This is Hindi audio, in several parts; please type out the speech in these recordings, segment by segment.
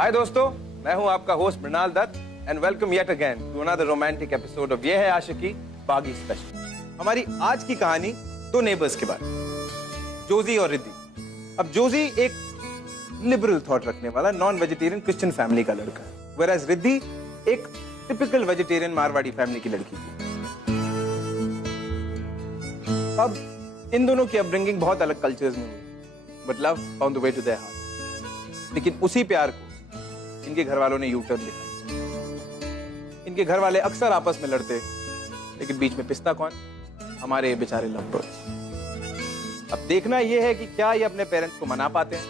हाय दोस्तों, मैं हूं आपका host Mrinal Dutt and welcome yet again to another romantic episode of Yeh Hai आशिकी बागी स्पेशल। हमारी आज की कहानी दो नेबर्स के बारे में, जोजी और रिद्धि। अब जोजी एक लिबरल थॉट रखने वाला नॉन वेजिटेरियन क्रिश्चियन फैमिली का लड़का है, व्हेरेज रिद्धि एक टिपिकल वेजिटेरियन मारवाड़ी फैमिली की लड़की थी। अब इन दोनों की अपब्रिंगिंग बहुत अलग कल्चर्स में हुई, but love found the way to their heart. लेकिन उसी प्यार को इनके घर वालों ने यू टर्न दिया। इनके घर वाले अक्सर आपस में लड़ते, लेकिन बीच में पिसता कौन? हमारे बेचारे लव बर्ड्स। अब देखना यह है कि क्या ये अपने पेरेंट्स को मना पाते हैं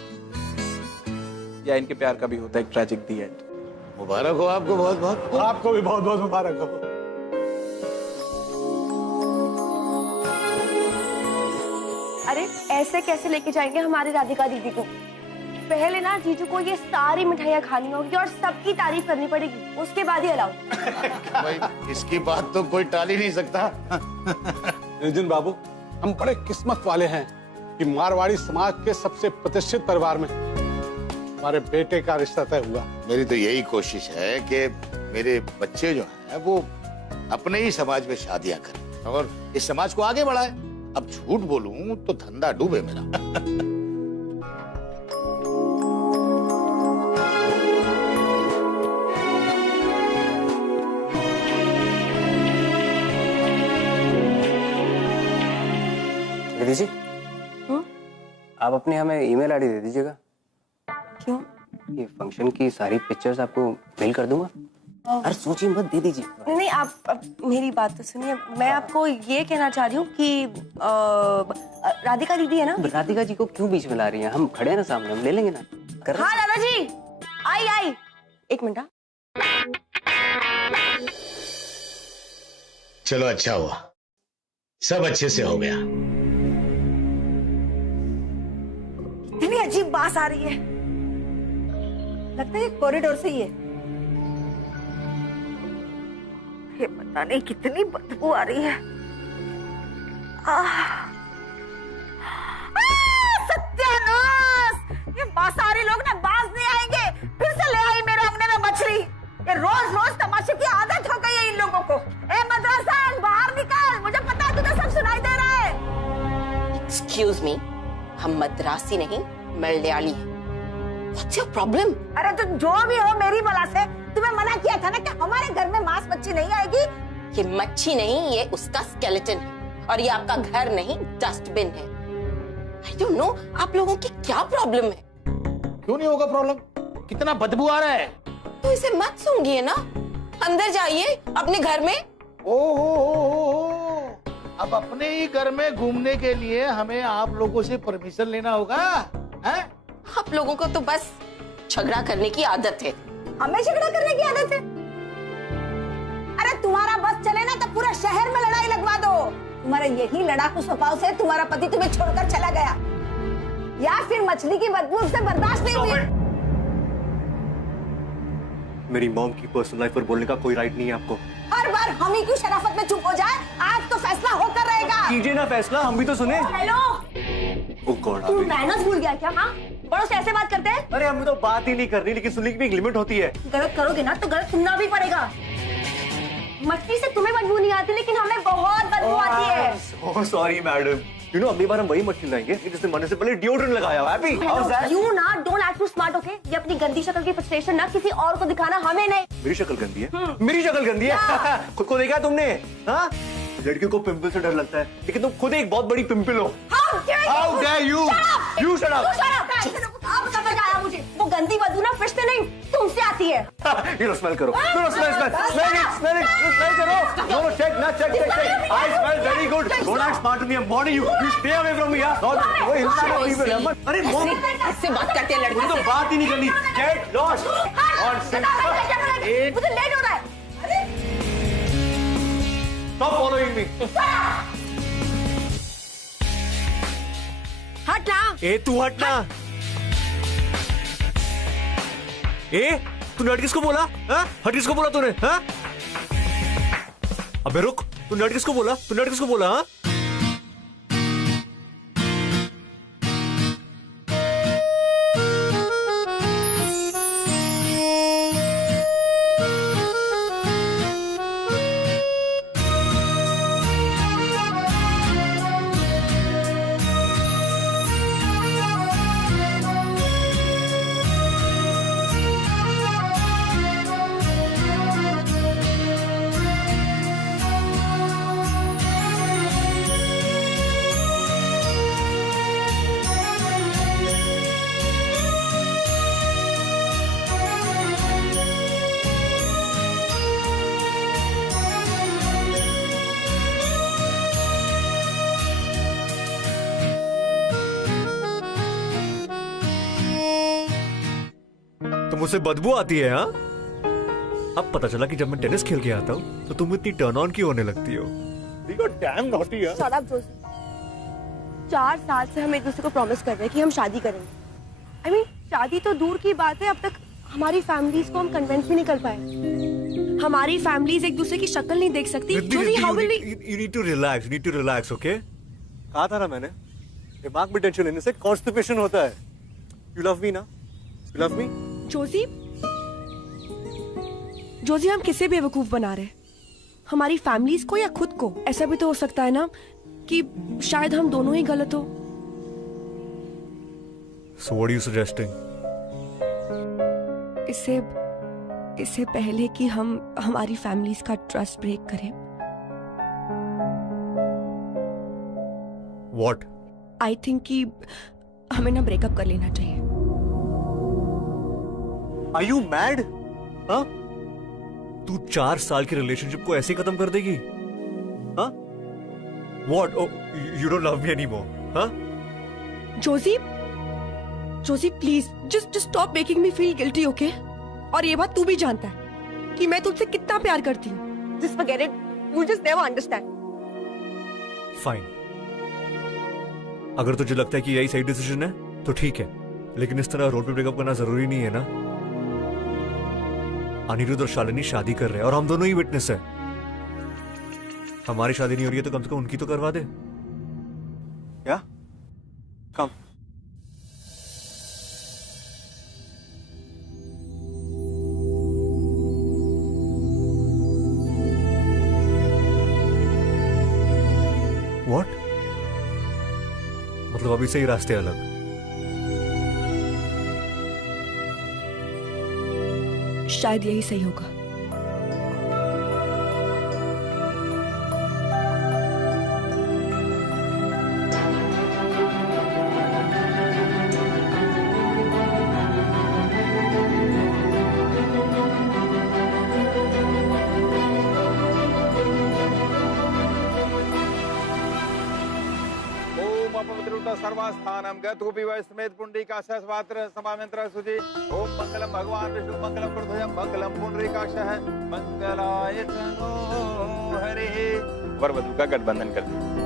या इनके प्यार का भी होता है एक ट्रैजिक दी एंड। मुबारक हो आपको, बहुत बहुत। आपको भी बहुत बहुत मुबारक हो। अरे ऐसे कैसे लेके जाएंगे हमारी राधिका दीदी को? पहले ना जीजू को ये सारी मिठाइयाँ खानी होगी और सबकी तारीफ करनी पड़ेगी, उसके बाद ही अलाउ। भाई इसकी बात तो कोई टाल ही नहीं सकता। अर्जुन बाबू, हम बड़े किस्मत वाले हैं कि मारवाड़ी समाज के सबसे प्रतिष्ठित परिवार में हमारे बेटे का रिश्ता तय हुआ। मेरी तो यही कोशिश है कि मेरे बच्चे जो हैं वो अपने ही समाज में शादियां करें और इस समाज को आगे बढ़ाएं। अब झूठ बोलूं तो धंधा डूबे मेरा। दीदी जी, आप अपनी हमें ईमेल आईडी दे दीजिएगा। क्यों? ये फंक्शन की सारी पिक्चर्स आपको मेल कर दूंगा। अरे सोचिए मत, दे दीजिए। नहीं, आप मेरी बात तो सुनिए। मैं आपको ये कहना चाह रही हूँ कि राधिका दीदी है ना। राधिका जी को क्यों बीच में ला रही हैं? हम खड़े हैं ना सामने, हम ले लेंगे ना। हाँ दादाजी, आई एक मिनट। चलो अच्छा हुआ, सब अच्छे से हो गया। इतनी अजीब बात आ रही है, लगता है कॉरिडोर से ही है। ये पता नहीं कितनी बदबू आ रही है। सत्यानाश! ये मांसाहारी लोग ना बाज नहीं आएंगे। फिर से ले आई मेरे अंगने में मछली। ये रोज रोज तमाशे की आदत हो गई है इन लोगों को। ए मदरसा, बाहर निकल, मुझे पता है तुझे सब सुनाई दे रहा है। एक्सक्यूज मी, हम मद्रासी नहीं मलयाली हैं। What's your problem? अरे तो जो भी हो, मेरी बला से तुम्हें मना किया था ना कि हमारे घर में मांस मच्छी नहीं आएगी। ये मच्छी नहीं, ये उसका स्केलेटन है और ये आपका घर नहीं, डस्टबिन है। I don't know, आप लोगों की क्या प्रॉब्लम है? क्यों नहीं होगा प्रॉब्लम? कितना बदबू आ रहा है। तो इसे मत सूंघिए ना, अंदर जाइए अपने घर में। ओहो, अब अपने ही घर में घूमने के लिए हमें आप लोगों से परमिशन लेना होगा, हैं? आप लोगों को तो बस झगड़ा करने की आदत है। हमें झगड़ा करने की आदत है? अरे तुम्हारा बस चले ना तो पूरा शहर में लड़ाई लगवा दो। तुम्हारे यही लड़ाकू स्वभाव से तुम्हारा पति तुम्हें छोड़कर चला गया, या फिर मछली की बदबू उससे बर्दाश्त नहीं हुई। मेरी मॉम की पर्सनल लाइफ पर बोलने का कोई राइट नहीं है आपको। हर बार हम ही क्यों शराफत में चुप हो जाए? आज तो फैसला होकर रहेगा। कीजिए ना फैसला, हम भी तो सुने। हेलो, ओह गॉड, तू मैनर्स भूल गया क्या? हाँ, बड़ों से ऐसे बात करते हैं? अरे हमें तो बात ही नहीं करनी, लेकिन सुनने की भी एक लिमिट होती है। गलत करोगे ना तो गलत सुनना भी पड़ेगा। मछली से तुम्हें बदबू नहीं आती, लेकिन हमें बहुत बदबू आती है। सॉरी मैडम, यू नो अगली बार हम वही मछली लाएंगे जिसने मरने से पहले डिओड्रेंट लगाया हुआ है। यू ना don't act too smart, okay? ये अपनी गंदी शक्ल की फ्रस्ट्रेशन ना किसी और को दिखाना, हमें नहीं। मेरी शक्ल गंदी है? मेरी शक्ल गंदी है? खुद को देखा है तुमने? हाँ, लड़कियों को पिंपल से डर लगता है, लेकिन तुम खुद एक बहुत बड़ी पिंपल हो। How dare you? You shut up! अब समझ आया मुझे, वो गंदी बदबू ना फिश से नहीं तुमसे आती है। ये लो स्मेल करो, स्मेल करो। नो चेक ना, check. I smell very good. Don't act smart to me. I'm warning you. You stay away from me. अरे मॉम, इससे बात करते हैं लड़के तो से। बात ही नहीं करनी। Get lost. और मुझे लेट हो रहा है। Stop following me. हट ना। ए तू हटना। ए तूने हट किसको बोला? हाँ? हट किसको बोला तूने? हाँ? अबे रुक, तूने हट किसको बोला? तूने हट किसको बोला? हाँ? तो मुझसे बदबू आती है? हाँ, अब पता चला कि जब मैं टेनिस खेल के आता हूँ तो तुम इतनी टर्न ऑन क्यों होने लगती हो? You are damn naughty, यार। Shut up, Joshi. 4 साल से हम एक दूसरे को प्रॉमिस कर रहे हैं कि हम शादी करेंगे। I mean, शादी तो दूर की बात है, अब तक हमारी फैमिलीज को हम कन्विंस भी नहीं कर पाए। हमारी फैमिलीज एक दूसरे की शक्ल नहीं देख सकती। Joshi, how will we? You need to relax. You need to relax, okay? कहा था ना मैंने, दिमाग में टेंशन लेने से कॉन्स्टिपेशन होता है। You love me ना? You love me? Joshi, Joshi, हम किसे बेवकूफ बना रहे हैं? हमारी फैमिलीज को या खुद को? ऐसा भी तो हो सकता है ना कि शायद हम दोनों ही गलत हो। So what are you suggesting? इससे पहले कि हम हमारी फैमिलीज का ट्रस्ट ब्रेक करें, What? आई थिंक कि हमें ना ब्रेकअप कर लेना चाहिए। Are you mad? हाँ? तू 4 साल की रिलेशनशिप को ऐसे ही खत्म कर देगी? हाँ? What? Oh, you don't love me anymore? हाँ? Joshi please just stop making me feel guilty, okay? और ये बात तू भी जानता है कि मैं तुझसे कितना प्यार करती हूँ। Just forget it, you just never understand. Fine. अगर तुझे लगता है कि यही सही डिसीजन है तो ठीक है, लेकिन इस तरह रोड पे ब्रेकअप करना जरूरी नहीं है ना। अनिरुद्ध और शालिनी शादी कर रहे हैं और हम दोनों ही विटनेस है। हमारी शादी नहीं हो रही है तो कम से कम उनकी तो करवा दे। क्या? कम। What? मतलब अभी से ही रास्ते अलग। शायद यही सही होगा। ओम अपवित्रता सर्वस्थानम गतुपि वैस्मेत पुंडरीकाक्षः स्वात्र समामंत्र सुचि। ओम मंगलम भगवान विष्णु मंगलम प्रध्वजम मंगलम पुंडरीकाक्षः मंगलाय तनो हरिः। वर वधु का गठबंधन कर दिया।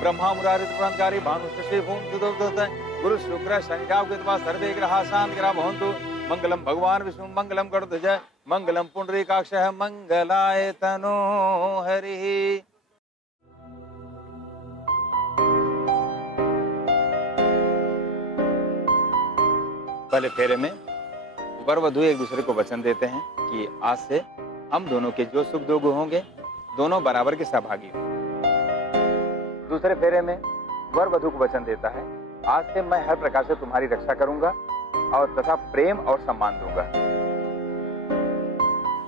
ब्रह्मा मुरारी त्रिपुरांतकारी भानु शशि भूम सुदोदत गुरु शुक्र शनिदेव कृत्वा सर्वे ग्रहा शांत ग्रह भवन्तु। मंगलम भगवान विष्णु मंगलम गरुड़ध्वज मंगलम पुंडरीकाक्षः मंगलाय तनो हरिः। पहले फेरे में वर वधु एक दूसरे को वचन देते हैं कि आज से हम दोनों के जो सुख दुख होंगे दोनों बराबर के सहभागी होंगे। दूसरे फेरे में वर वधु को वचन देता है, आज से मैं हर प्रकार से तुम्हारी रक्षा करूंगा और तथा प्रेम और सम्मान दूंगा।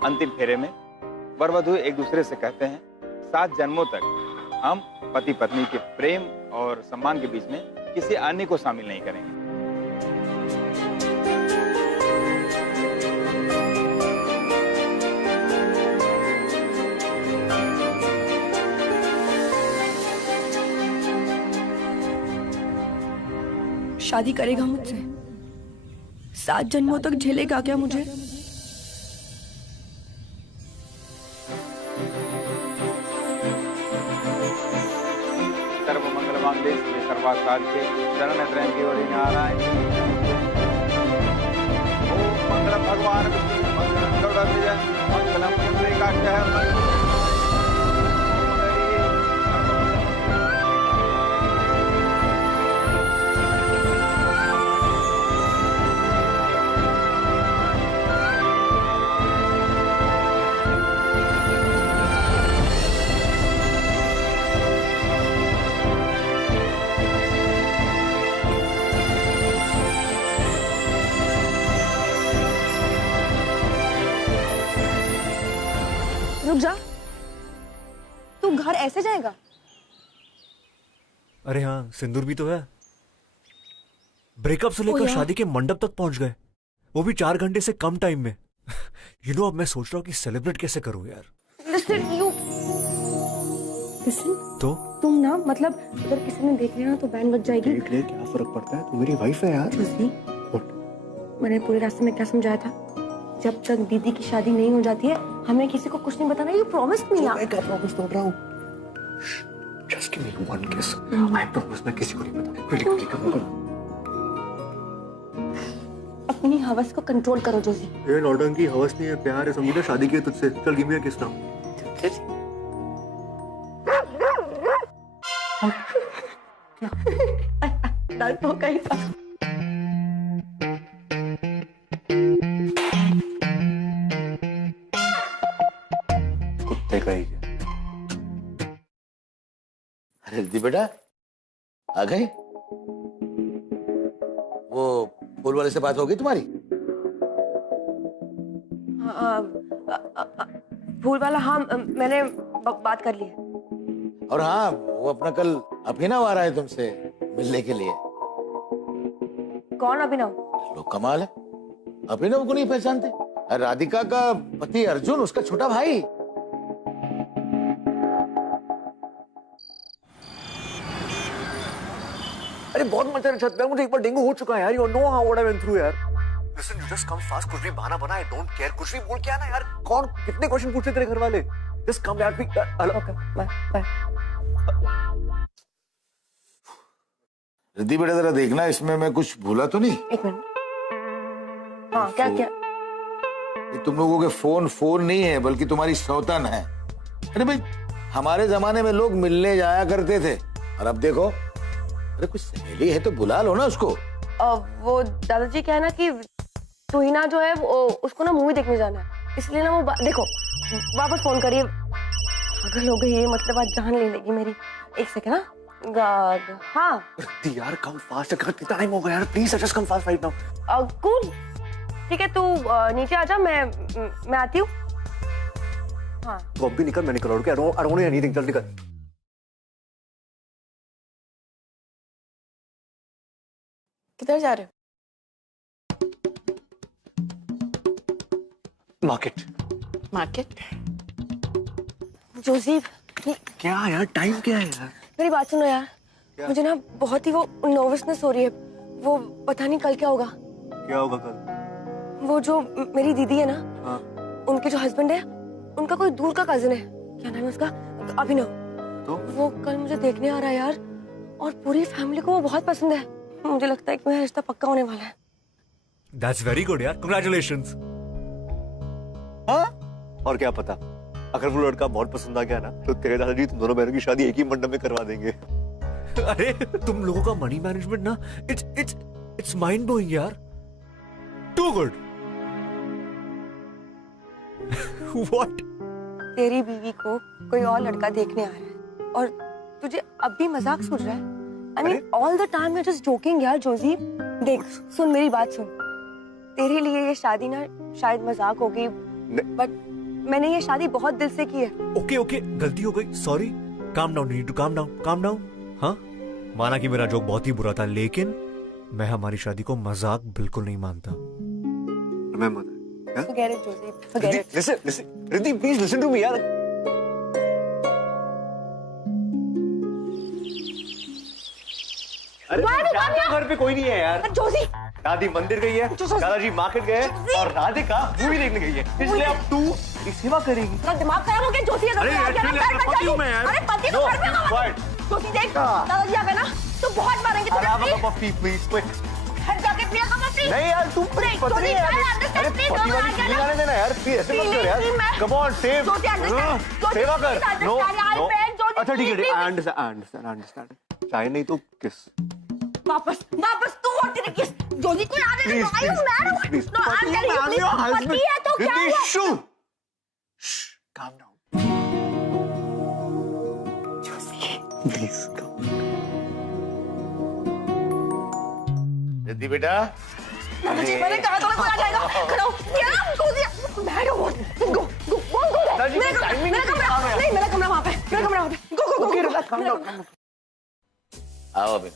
अंतिम फेरे में वर वधु एक दूसरे से कहते हैं, 7 जन्मों तक हम पति पत्नी के प्रेम और सम्मान के बीच में किसी अन्य को शामिल नहीं करेंगे। शादी करेगा मुझसे? 7 जन्मों तक झेलेगा क्या मुझे? सर्व मंगल मांगल्ये शिवे सर्वार्थसाधिके शरण्य त्र्यंबके गौरी नारायणी ओम मंगलम भगवान विष्णु मंगलम गरुड़ध्वज मंगलम पुंडरीकाक्षः रुक जा, ऐसे जाएगा? अरे हाँ, सिंदूर भी तो है। ब्रेकअप से लेकर शादी के मंडप तक पहुंच गए, वो भी 4 घंटे से कम टाइम में। यू नो, अब मैं सोच रहा हूँ कि सेलिब्रेट कैसे करूँ यार। लिसन, तो तुम ना, मतलब अगर किसी ने देख लिया ना तो बैन बज जाएगी। देख ले, क्या फर्क पड़ता है, तू मेरी वाइफ है यार। जोशी, मैंने पूरे रास्ते में क्या समझाया था? जब तक दीदी की शादी नहीं हो जाती है हमें किसी को कुछ नहीं बताना। यू प्रॉमिस मी यार। मैं क्या प्रॉमिस तोड़ रहा हूँ? जस्ट गिव मी वन किस। आई प्रॉमिस मैं किसी को नहीं बताऊंगा। क्विकली कम। अपनी हवस को कंट्रोल करो जोशी। ये नौटंकी हवस नहीं है, प्यार है, समझी ना? शादी की है तुझसे। चल गिव मी अ किस नाउ। डर तो कहीं था। कुत्ते का ही। अरे रिद्धि बेटा, आ गई? वो फूल वाले से बात हो गई तुम्हारी? फूल वाला? हाँ, मैंने बात कर ली है। और हाँ, वो अपना कल अभिनव आ रहा है तुमसे मिलने के लिए। कौन अभिनव? लोग कमाल है, अभिनव को नहीं पहचानते? अरे राधिका का पति अर्जुन, उसका छोटा भाई। अरे बहुत मजा छत पे, मुझे एक बार डेंगू हो चुका है यार। You know how what I went through यार। Listen, you just come fast, कुछ भी बहाना बना, आई डोंट केयर। कुछ भी बोल के आना यार। कौन कितने क्वेश्चन पूछते तेरे घर वाले? जस्ट कम यार। Okay, bye. रिद्धि बेटा, जरा देखना इसमें मैं कुछ भूला तो नहीं। एक मिनट। हाँ, क्या? ये तुम लोगों के फोन नहीं है, बल्कि तुम्हारी सौतन है। अरे भाई, हमारे जमाने में लोग मिलने जाया करते थे, और अब देखो। अरे कुछ सहेली है तो बुला लो ना उसको। वो दादाजी क्या है ना कि तुहिना जो है वो, उसको ना मूवी देखने जाना है, इसलिए ना वो देखो वापस फोन करिए। पागल हो गई है, मतलब आज जान ले लेगी मेरी। एक सेकंड ना। हाँ यार, कम फास्ट। कितना टाइम हो गया यार, please just come fast right now. Cool, ठीक है, तू नीचे आजा, मैं आती हूँ। हाँ, तो अब भी निकल, मैं निकल रहा हूँ। आई डोंट नीड एनीथिंग, चल निकल। किधर जा रहे हो? मार्केट? जोसेफ, क्या यार, टाइम क्या है यार? मेरी बात सुनो यार। मुझे ना बहुत ही वो नर्वसनेस हो रही है। वो पता नहीं कल क्या होगा। क्या होगा कल? वो जो मेरी दीदी है ना, हाँ। उनके जो हस्बैंड है, उनका कोई दूर का कजिन है। क्या नाम है उसका? अभिनव। तो वो कल मुझे देखने आ रहा है यार, और पूरी फैमिली को वो बहुत पसंद है। मुझे लगता है कि मेरा रिश्ता पक्का होने वाला है। That's very good यार, congratulations। हाँ? और क्या पता, अगर वो लड़का बहुत पसंद आ गया ना, तो तेरे दादाजी तुम दोनों बहनों की शादी एक ही मंडप में करवा देंगे। अरे तुम लोगों का मनी मैनेजमेंट ना, इट्स माइंड ब्लोइंग यार। Too good. व्हाट? तेरी बीवी को कोई और लड़का देखने आ रहा है, और तुझे अब भी मजाक सूझ रहा है? I mean, all the time you're just joking यार जोशी। देख, सुन मेरी बात सुन। तेरे लिए ये शादी ना शायद मजाक होगी, बट मैंने ये शादी बहुत दिल से की है। ओके, गलती हो गई, sorry. Calm down, need to calm down. हाँ, माना कि मेरा जोक बहुत ही बुरा था, लेकिन मैं हमारी शादी को मजाक बिल्कुल नहीं मानता। Forget it, Josie. Forget it. Listen, Riddhi, please listen to me यार। अरे घर पे कोई नहीं है यार। जोशी, दादी मंदिर गई है, दादाजी मार्केट गए, और राधिका मूवी देखने गई है, इसलिए अब तू मेरी सेवा करेगी। तेरा दिमाग खराब हो गया जोशी। अरे पति हूँ मैं यार। अरे पति तो घर में होगा। जोशी देख, दादाजी आ गए ना तो बहुत मारेंगे तुझे। Please quick. घर जाके पिया का मत। नहीं यार, तू पत्नी है यार। अरे पति वाली फीलिंग आने देना यार, प्लीज ऐसे मत कर यार। Come on, save. सेवा कर। नो। अच्छा ठीक है, आई अंडरस्टैंड। चाहे नहीं तो किस। वापस तू और तेरी किस। जोशी कोई आने नहीं। आई हूं मैं। Please no, I am telling you, पति है तो क्या हुआ? Calm down please. रिद्धि बेटा, दादाजी, मैंने कहा था ना कोई आ जाएगा। खड़ा हो। क्या जोशी? बैठो, गो। मेरा कमरा। नहीं, मेरा कमरा वहां पे। आओ अभिनव।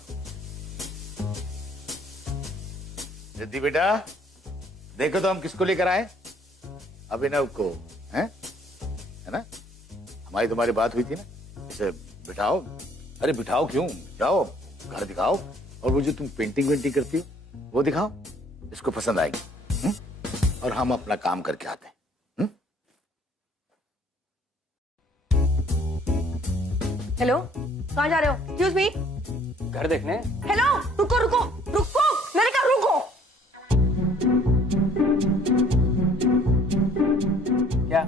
रिद्धि बेटा, देखो तो हम किसको लेकर आए? अभिनव को, है ना? हमारी तुम्हारी बात हुई थी ना, इसे बिठाओ। अरे बिठाओ क्यों, जाओ घर दिखाओ, और वो जो तुम पेंटिंग वेंटिंग करती हो वो दिखाओ, इसको पसंद आएगी। और हम अपना काम करके आते हैं। हेलो, कहाँ जा रहे हो? Excuse me. घर देखने। हेलो, रुको रुको रुको, मैंने कहा रुको। क्या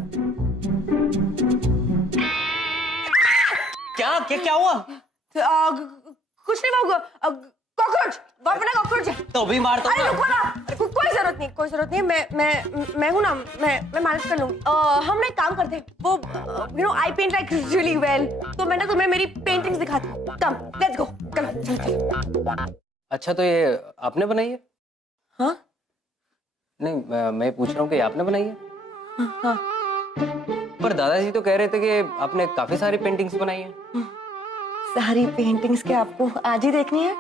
क्या क्या क्या हुआ? कुछ नहीं बाबू, कॉकरोच, अपना कॉकरोच है। तो भी मार तो। अरे रुको ना, कोई जरूरत नहीं, कोई जरूरत नहीं। मैं हूँ ना, मैं मैनेज कर लूंगी। हम ना एक काम करते हैं, वो you know I paint like really well, तो मैं ना तुम्हें मेरी पेंटिंग्स दिखाती हूँ। कम, लेट्स गो, चलो चलो चलो। अच्छा, तो ये आपने बनाई है? हाँ नहीं, मैं पूछ रहा हूँ कि आपने बनाई है? हाँ। पर दादाजी तो कह रहे थे कि आपने काफी सारी पेंटिंग्स बनाई हैं। सारी पेंटिंग्स के आपको आज ही देखनी है?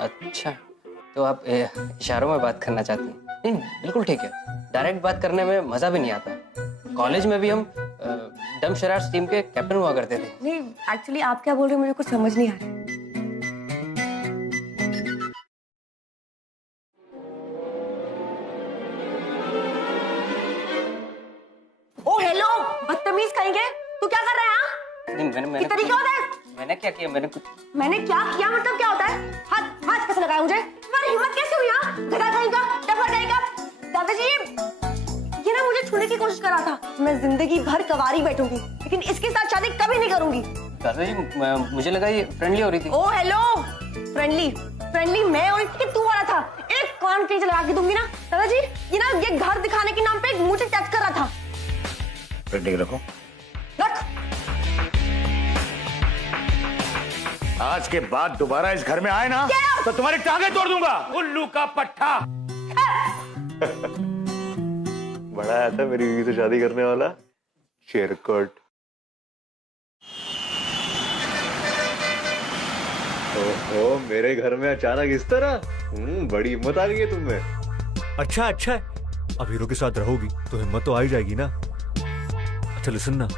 अच्छा, तो आप इशारों में बात करना चाहती हैं? नहीं, बिल्कुल ठीक है। डायरेक्ट बात करने में मजा भी नहीं आता। कॉलेज में भी हम डम शरारत टीम के कैप्टन हुआ करते थे। नहीं, एक्चुअली आप क्या बोल रहे हो मुझे कुछ समझ नहीं आ रहा है। ओ हेलो, बदतमीज कहेंगे, तू क्या कर रहा है? नहीं, मैंने ये तरीका होता है? मैंने क्या किया? मैंने क्या किया मतलब क्या होता है? हाथ हाथ कैसे लगाया मुझे? तुम्हारी हिम्मत कैसे हुई? गधा कहेगा, डफा कहेगा। दादाजी, ये ना मुझे छूने की कोशिश कर रहा था। मैं जिंदगी भर कवारी बैठूंगी, लेकिन इसके साथ शादी कभी नहीं करूंगी। दादाजी, मुझे लगा ये फ्रेंडली हो रही थी। ओ हेलो, फ्रेंडली मैं और इसकी तू हो रहा था। एक कान कहीं लगा के दूंगी ना दादाजी। ये घर दिखाने के नाम पे मुझे टच कर रहा था। पेंटिंग रखो। रख। आज के बाद दोबारा इस घर में आए ना तो तुम्हारी टांगें तोड़ दूंगा, उल्लू का पट्टा। बड़ा आया था मेरी बीवी से शादी करने वाला शेरकट। ओहो, मेरे घर में अचानक इस तरह? बड़ी हिम्मत आ गई है तुम्हें। अच्छा है, अब हीरो के साथ रहोगी तो हिम्मत तो आ ही जाएगी ना। अच्छा लिसन ना,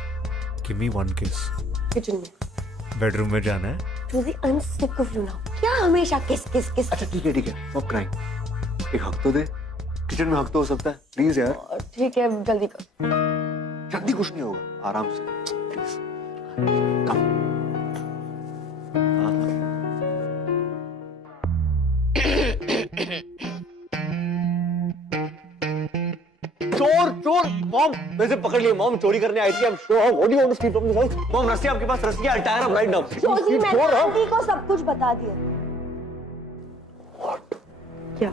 गिव मी वन किस। किचन में, बेडरूम में जाना है। Joji, I am sick of you now. क्या हमेशा किस किस किस? अच्छा ठीक है, स्टॉप क्राइंग। एक हक तो दे, किचन में हक तो हो सकता है, प्लीज यार। ठीक है, जल्दी कर। जल्दी कुछ नहीं होगा, आराम से प्लीज। कम। चोर मॉम, वैसे पकड़ लिए। मॉम चोरी करने आई थी। अब so what do you want to steal from this house? Mom, रस्सी आपके पास, रस्सी। I tired up right now. Joji, मैंने आंटी को सब कुछ बता दिया। व्हाट? क्या?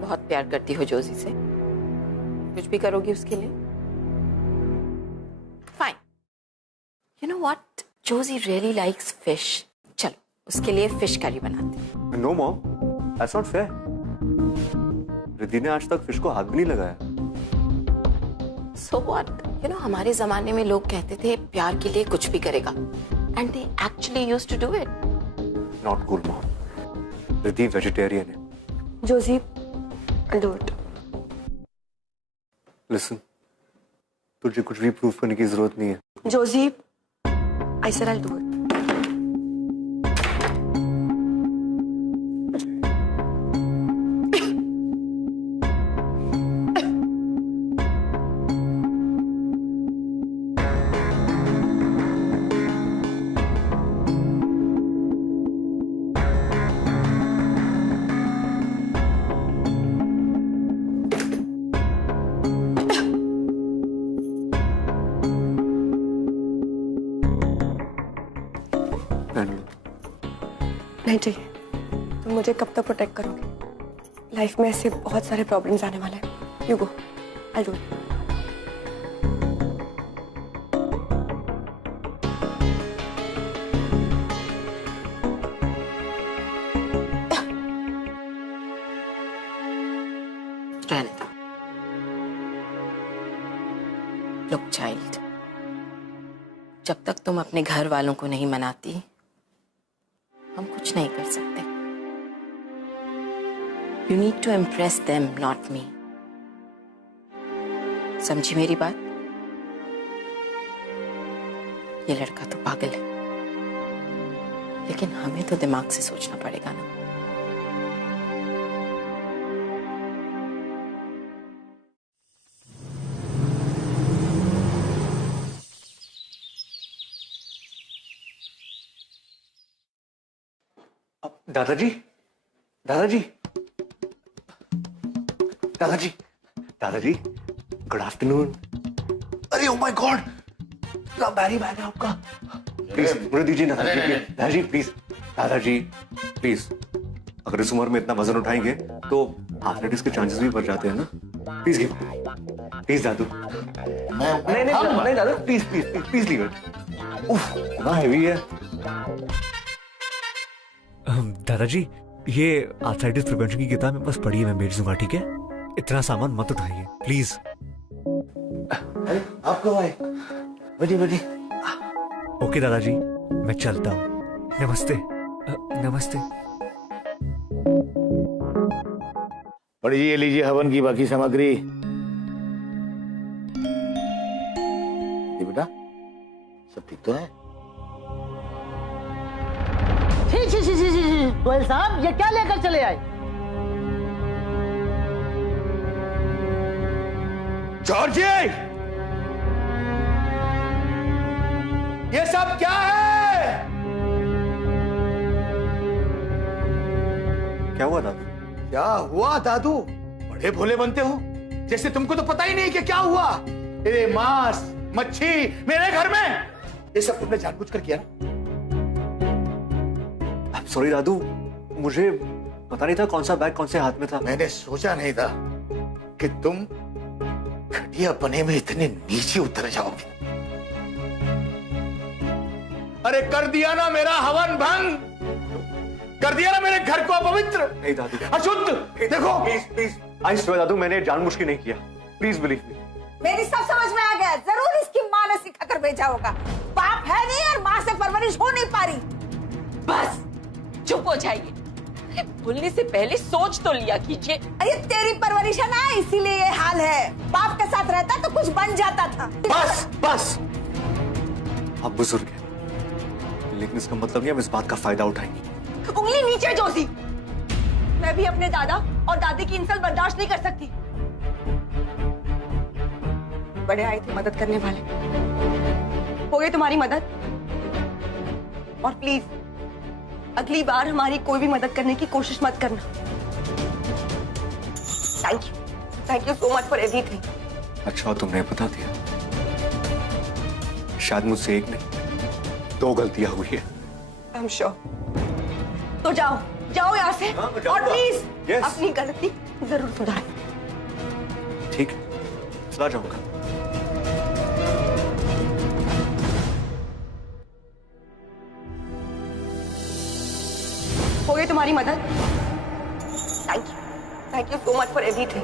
बहुत प्यार करती हो जोजी से, कुछ भी करोगी उसके लिए? Fine. You know what, Joji really likes fish. चलो उसके लिए फिश करी बनाते हैं। No mom, that's not fair. Riddhi ने आज तक फिश को हाथ भी नहीं लगाया। सो व्हाट, यू नो हमारे जमाने में लोग कहते थे प्यार के लिए कुछ भी करेगा, and they actually used to do it. Not cool mom. Riddhi vegetarian है। Joji, I'll do it. Listen, तुझे कुछ भी प्रूफ करने की जरूरत नहीं है। Joji, I said I'll do it. नहीं चाहिए। तुम मुझे कब तक प्रोटेक्ट करोगे? लाइफ में ऐसे बहुत सारे प्रॉब्लम्स आने वाले हैं। You go, I do it. जब तक तुम अपने घर वालों को नहीं मनाती हम कुछ नहीं कर सकते। You need to impress them, not me. समझी मेरी बात? ये लड़का तो पागल है, लेकिन हमें तो दिमाग से सोचना पड़ेगा ना। दादाजी, दादाजी, दादाजी, दादाजी, गुड आफ्टरनून। अरे ओ माय गॉड, बैरी बैग है आपका। प्लीज मुझे दीजिए ना दादाजी, प्लीज दादाजी, प्लीज। अगर इस उम्र में इतना वजन उठाएंगे तो आर्थराइटिस के चांसेस भी बढ़ जाते हैं ना। प्लीज गिव, प्लीज दादू। नहीं दादा, please please please please leave it. उफ, इतना हैवी है। दादाजी, ये आर्थराइटिस प्रिवेंशन की किताब मेरे पास पड़ी है, मैं भेज दूंगा, ठीक है? इतना सामान मत उठाइए प्लीज। आप कब आए? बड़ी बड़ी। ओके दादाजी, मैं चलता हूँ। नमस्ते। नमस्ते। बड़ी जी, ये लीजिए हवन की बाकी सामग्री। ये बेटा सब ठीक तो है? गोयल साहब, ये क्या लेकर चले आए? जॉर्जी, ये सब क्या है? क्या हुआ दादू? क्या हुआ दादू? बड़े भोले बनते हो, जैसे तुमको तो पता ही नहीं कि क्या हुआ। ये मांस मच्छी मेरे घर में, ये सब तुमने जानबूझकर किया ना? सॉरी दादू, मुझे पता नहीं था कौन सा बैग कौन से हाथ में था। मैंने सोचा नहीं था कि तुम घटिया बने में इतने नीचे उतर जाओगे। अरे कर दिया ना मेरा हवन भंग, कर दिया ना मेरे घर को अपवित्र। नहीं दादू, अशुद्ध। देखो प्लीज प्लीज, आई स्वेयर दादू, मैंने जानबूझ के नहीं किया। Please believe me. मेरी सब समझ में आ गया, जरूर इसकी माँ ने सिखा कर भेजा होगा। बाप है नहीं और माँ से परवरिश हो नहीं पा रही। बस चुप हो जाइए। अरे बोलने से पहले सोच तो लिया कीजिए। अरे तेरी परवरिश है ना, इसीलिए ये हाल है। बाप के साथ रहता तो कुछ बन जाता था। बस बस, आप बुजुर्ग हैं, लेकिन इसका मतलब नहीं हम इस बात का फायदा उठाएंगे। उंगली नीचे जोशी। मैं भी अपने दादा और दादी की इंसल्ट बर्दाश्त नहीं कर सकती। बड़े आए थे मदद करने वाले, हो गई तुम्हारी मदद। और प्लीज अगली बार हमारी कोई भी मदद करने की कोशिश मत करना। Thank you so much for everything. अच्छा तुमने बता दिया। शायद मुझसे एक नहीं 2 गलतियां हुई है। I am sure. तो जाओ जाओ यहाँ से, और प्लीज अपनी गलती जरूर सुधारें। ठीक है, चला जाऊंगा। हो गई तुम्हारी मदद। Thank you so much for everything.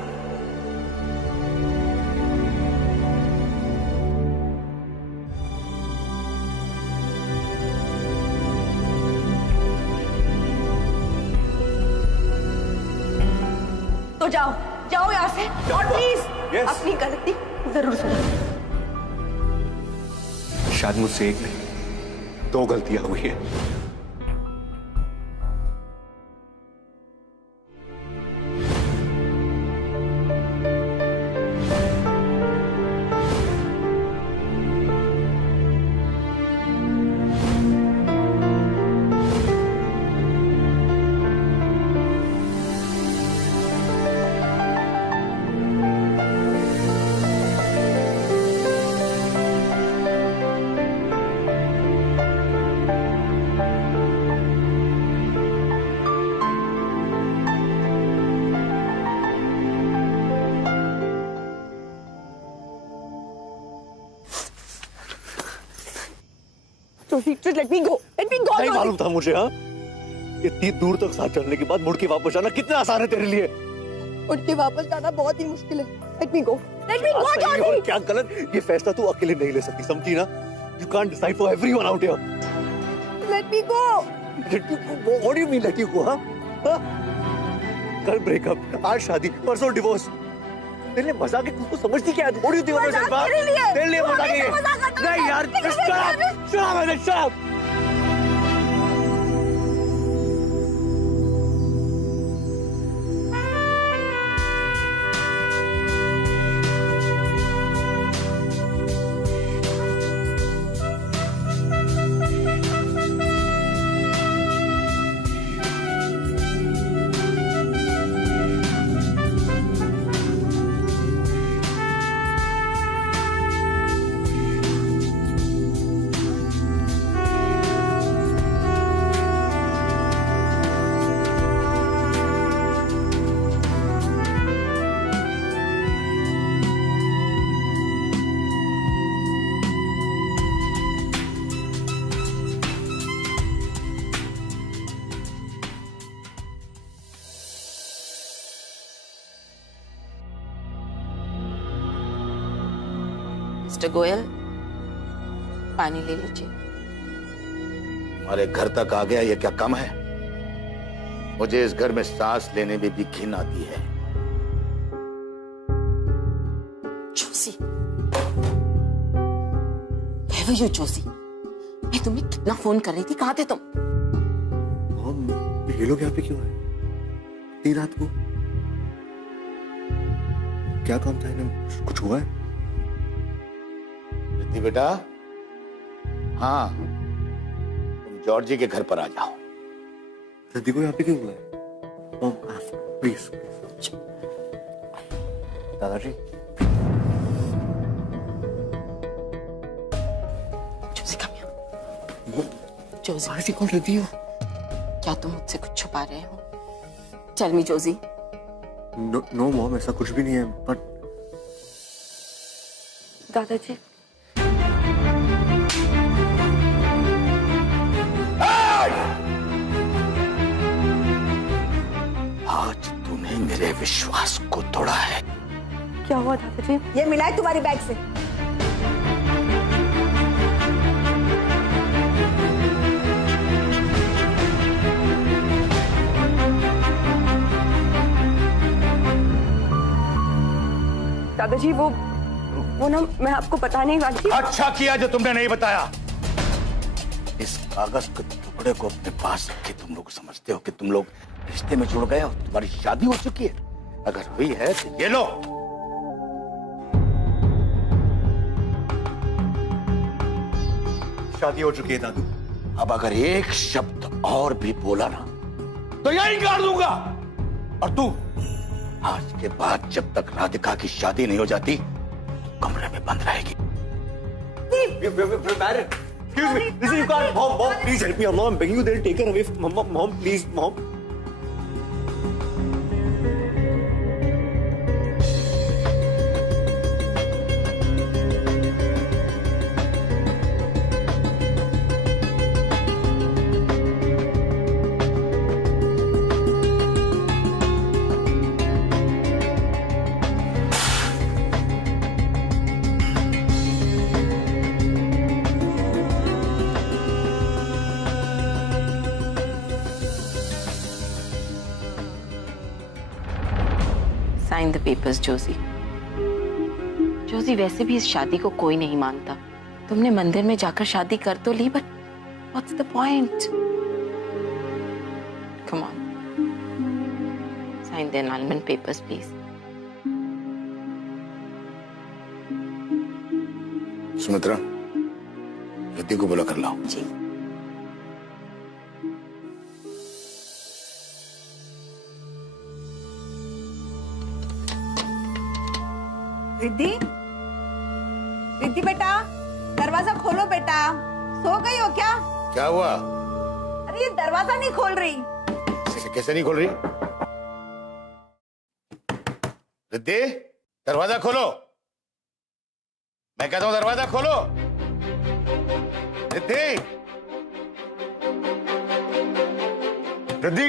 तो जाओ जाओ यहाँ से, और प्लीज अपनी गलती जरूर सुधारें। शायद मुझसे एक नहीं 2 गलतियां हुई है। Just let me go. Let me go. नहीं मालूम था मुझे। हाँ, इतनी दूर तक साथ चलने के बाद मुड़ के वापस आना कितना आसान है तेरे लिए। उठ के वापस जाना बहुत ही मुश्किल है। Let me go. Let me go, सही Johnny. और क्या गलत, ये फैसला तू अकेले नहीं ले सकती, समझी ना? You can't decide for everyone out here. Let me go. Let you go? What do you mean let you go? Huh? कल ब्रेकअप, आज शादी, परसों डिवोर्स। तेरे लिए मजाक है, तुमको समझती क्या है? What do you think of yourself? तेरे लिए मजाक है? नहीं यार, shut up, shut up. Mister Goyal, पानी ले लीजिए। हमारे घर तक आ गया, ये क्या कम है? मुझे इस घर में सांस लेने में भी घिन आती है। Joshi, Where were you, Joshi? मैं तुम्हें कितना फोन कर रही थी, कहाँ थे तुम? मॉम, ये लोग यहाँ पे क्यों आए? इतनी रात को? क्या काम था इन्हें? कुछ हुआ है? रिद्धि बेटा, हाँ, तुम जॉर्जी के घर पर आ जाओ। रिद्धि को यहाँ पे क्यों बुलाया? Mom, please. दादाजी। Joshi, come here. जोशी, दादाजी कौन रिद्धि हो? क्या तुम मुझसे कुछ छुपा रहे हो? Tell me, Joshi. No mom, ऐसा कुछ भी नहीं है, बट दादाजी, आज तूने मेरे विश्वास को तोड़ा है। क्या हुआ दादाजी? ये मिला है तुम्हारी बैग से। दादाजी वो ना मैं आपको बताने ही वाली थी। अच्छा किया जो तुमने नहीं बताया। इस कागज के टुकड़े को अपने पास रखे तुम लोग समझते हो कि तुम लोग रिश्ते में जुड़ गए हो, तुम्हारी शादी हो चुकी है। अगर हुई है तो ये लो। शादी हो चुकी है दादू। अब अगर एक शब्द और भी बोला ना तो यही गाड़ दूंगा। और तू आज के बाद जब तक राधिका की शादी नहीं हो जाती तो कमरे में बंद रहेगी। Excuse me, listen, you can't. Mom, please help me. Mom, I'm begging you. They'll take her away. Mom, please, Mom. Sign the papers, Joshi. Joshi, वैसे भी इस शादी को कोई नहीं मानता। तुमने मंदिर में जाकर शादी कर तो ली, but what's the point? Come on, sign the annulment papers, please. Sumitra, Riddhi को बुला कर लाओ। जी। रिद्धि, रिद्धि बेटा, दरवाजा खोलो बेटा। सो गई हो क्या? क्या हुआ? अरे ये दरवाजा नहीं खोल रही। कैसे नहीं खोल रही? रिद्धि, दरवाजा खोलो। मैं कहता हूं दरवाजा खोलो। Riddhi, Riddhi,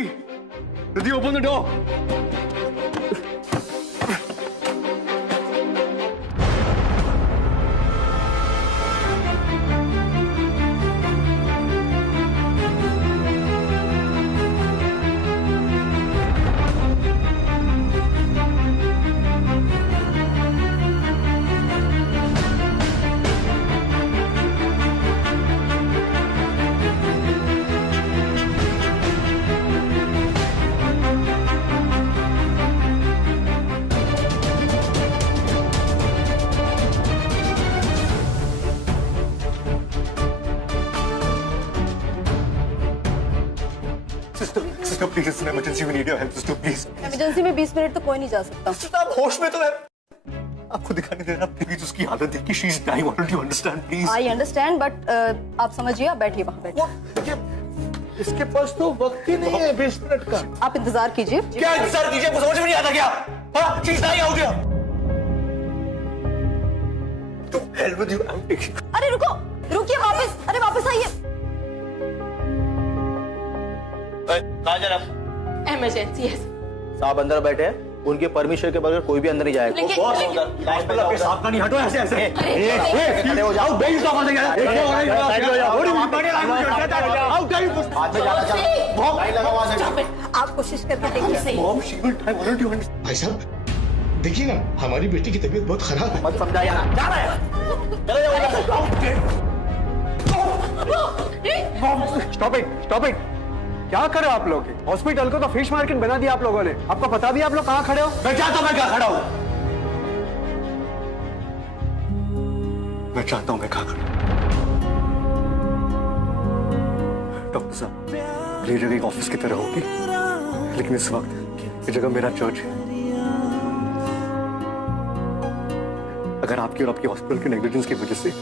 Riddhi, open the door. Anushka please, it's an emergency, we need your help sister please. Emergency में 20 मिनट तो कोई नहीं जा सकता। आप होश में तो है, आपको दिखाई नहीं दे रहा? प्लीज उसकी हालत देखिए, she is dying, what do you understand please? I understand but आप समझिए, आप बैठिए वहां बैठिए। इसके पास तो वक्त ही नहीं है 20 मिनट का। आप इंतजार कीजिए। क्या इंतजार कीजिए, आपको समझ में नहीं आता क्या? हाँ, she is dying out here. To help with you, I am taking. अरे रुको, रुकिए वापस, अरे वापस आइए। कहाँ जा रहा? इमरजेंसी है। साहब अंदर बैठे हैं, उनके परमिशन के बगैर कोई भी अंदर नहीं जाएगा। लेकिन- बॉस लेकिन- उधर लाइन पे जाओ। साहब का नहीं, हटो ऐसे ऐसे। खड़े हो जाओ। साइड में जाना। बाद में जाना चाहो। लाइन लगा वहां से। आप कोशिश करके देखिए। Mom, she will die, what do you understand? भाई साहब देखिए ना, हमारी बेटी की तबीयत बहुत खराब है। मत समझा यार, जा रहा है, चले जाओ। Stop it. क्या कर रहे हो आप लोग? हॉस्पिटल को तो फिश मार्केट बना दिया आप लोगों ने। आपको बता दिया आप लोग कहाँ खड़े हो? मैं चाहता हूं मैं कहां खड़ा हूं, मैं चाहता हूं मैं कहां खड़ा हूं। डॉक्टर साहब, ये जगह एक ऑफिस की तरह होगी, लेकिन इस वक्त ये जगह मेरा चर्च है। अगर आपकी और आपके हॉस्पिटल के नेग्लिजेंस की वजह से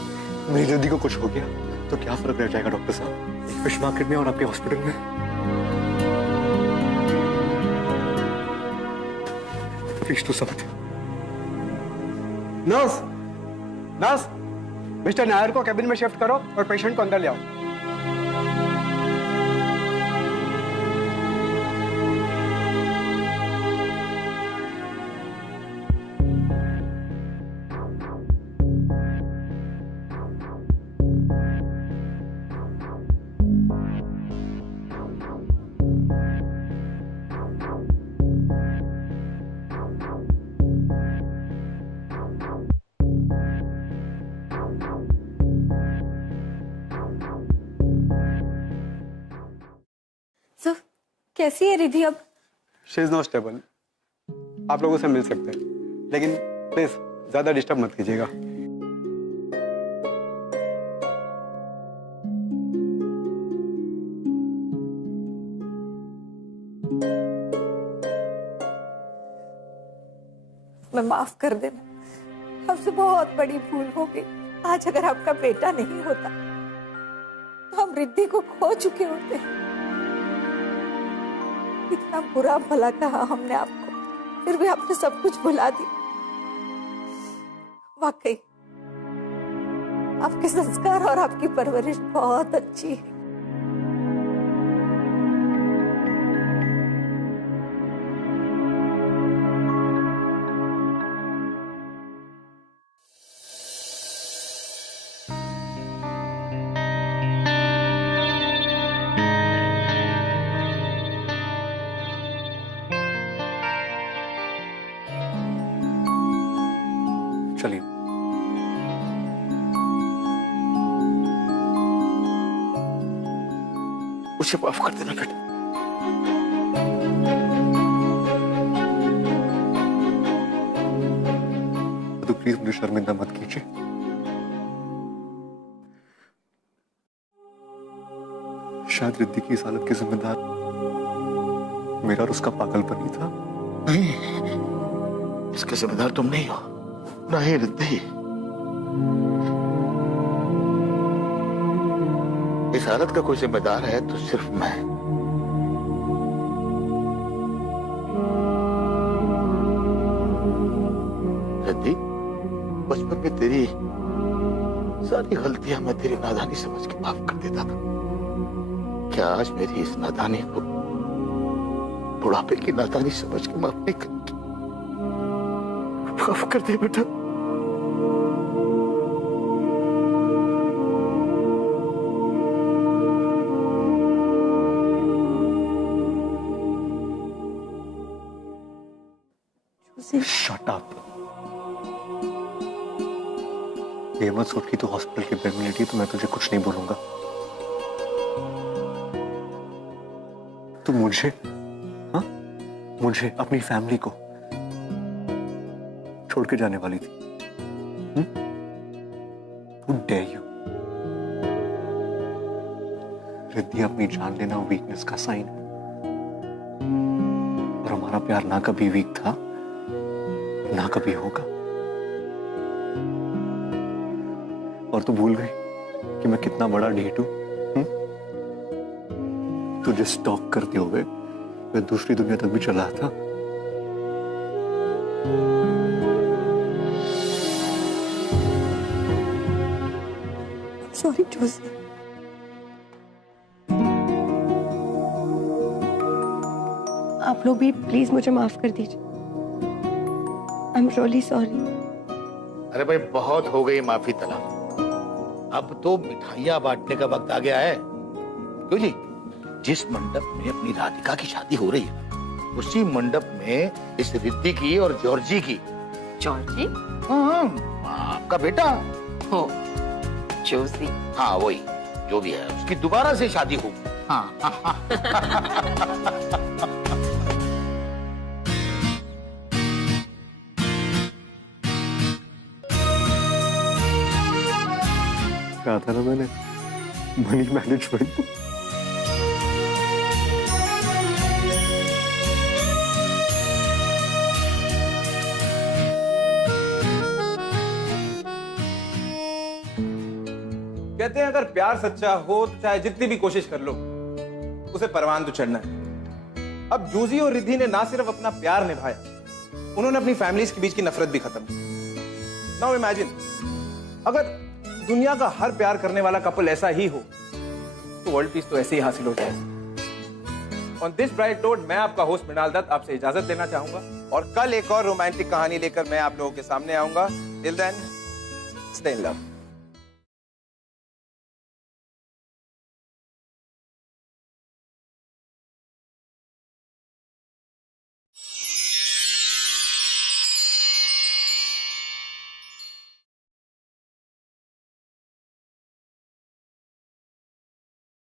मेरी जल्दी को कुछ हो गया तो क्या फर्क रह जाएगा डॉक्टर साहब, एक फिश मार्केट में और आपके हॉस्पिटल में? प्लीज टू समझ। नर्स, मिस्टर नायर को कैबिन में शिफ्ट करो और पेशेंट को अंदर ले आओ। सर, कैसी है रिधि अब? She is not stable. आप लोगों से मिल सकते हैं, लेकिन प्लीज ज्यादा डिस्टर्ब मत कीजिएगा। मैं माफ कर देना, हमसे बहुत बड़ी भूल हो गई। आज अगर आपका बेटा नहीं होता तो हम रिद्धि को खो चुके होते। इतना बुरा भला कहा हमने आपको, फिर भी आपने सब कुछ भुला दी। वाकई आपके संस्कार और आपकी परवरिश बहुत अच्छी है। चलिए। उसे माफ कर देना बेटा। तो प्लीज मुझे शर्मिंदा मत कीजिए। शायद रिद्धि की इस हालत के जिम्मेदार मेरा और उसका पागलपन ही था। नहीं, इसके जिम्मेदार तुम नहीं हो, ना ही रिद्धि। इस हालत का कोई जिम्मेदार है तो सिर्फ मैं। रिद्धि, बचपन में तेरी सारी गलतियां मैं तेरी नादानी समझ के माफ कर देता था। क्या आज मेरी इस नादानी को बुढ़ापे की नादानी समझ के माफ नहीं करती? माफ कर दे बेटा। Shut up. ये मत सोच कि तू हॉस्पिटल के बेड में लेटी तो मैं तुझे कुछ नहीं बोलूंगा। तू मुझे, हाँ, मुझे अपनी फैमिली को छोड़ के जाने वाली थी। Who dare you? रिद्धि, अपनी जान लेना वीकनेस का साइन है। प्यार ना कभी वीक था, ना कभी होगा। और तू भूल गई कि मैं कितना बड़ा ढीठ हूं? तुझे स्टॉक करते हुए मैं दूसरी दुनिया तक भी चला था। सॉरी जोशी। आप लोग भी प्लीज मुझे माफ कर दीजिए। I am really sorry. अरे भाई बहुत हो गई माफी तलब, अब तो मिठाइयां बांटने का वक्त आ गया है। क्यों जी? जिस मंडप में अपनी राधिका की शादी हो रही है उसी मंडप में इस रिद्धि की और जॉर्जी की। जॉर्जी? हाँ, आपका बेटा हो, जोशी। हाँ वही, जो भी है उसकी दोबारा से शादी होगी। हाँ कहा था ना मैंने, मनी मैनेजमेंट। कहते हैं अगर प्यार सच्चा हो तो चाहे जितनी भी कोशिश कर लो उसे परवान तो चढ़ना है। अब जूजी और रिद्धि ने ना सिर्फ अपना प्यार निभाया, उन्होंने अपनी फैमिलीज के बीच की नफरत भी खत्म की। नाउ इमेजिन अगर दुनिया का हर प्यार करने वाला कपल ऐसा ही हो तो वर्ल्ड पीस तो ऐसे ही हासिल हो जाए। ऑन दिस ब्राइट नोट मैं आपका होस्ट मृणाल दत्त आपसे इजाजत लेना चाहूंगा और कल एक और रोमांटिक कहानी लेकर मैं आप लोगों के सामने आऊंगा। Till then, stay in love.